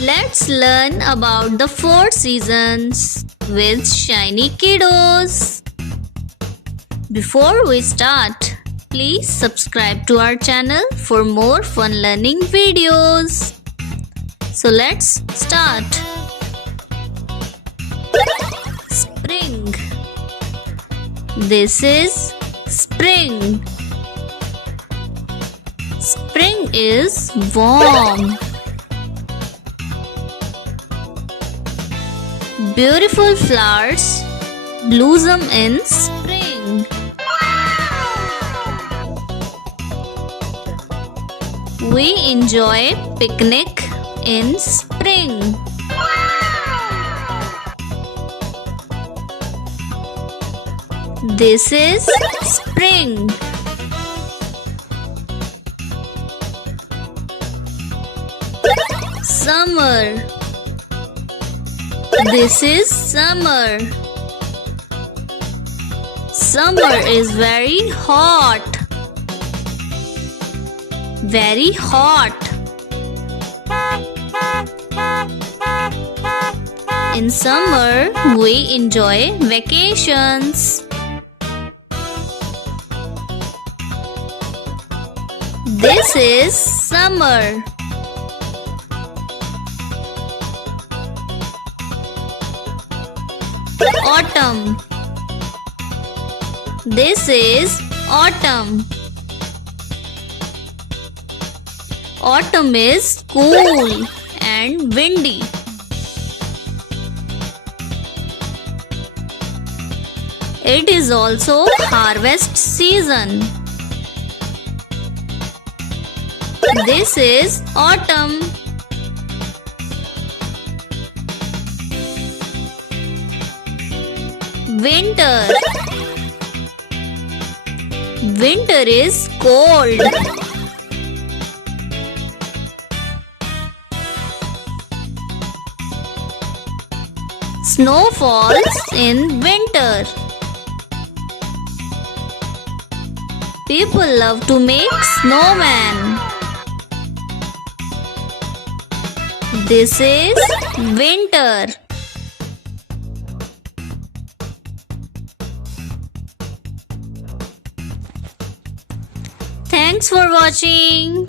Let's learn about the 4 seasons with Shiny Kidos. Before we start, please subscribe to our channel for more fun learning videos. So let's start. Spring. This is spring. Spring is warm. Beautiful flowers blossom in spring. We enjoy picnic in spring. This is spring. Summer. This is summer. Summer is very hot. Very hot. In summer, we enjoy vacations. This is summer. Autumn. This is autumn. Autumn is cool and windy. It is also harvest season. This is autumn. Winter. Winter is cold. Snow falls in winter. People love to make snowman. This is winter. Thanks for watching.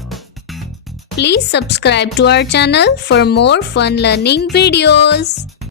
Please subscribe to our channel for more fun learning videos.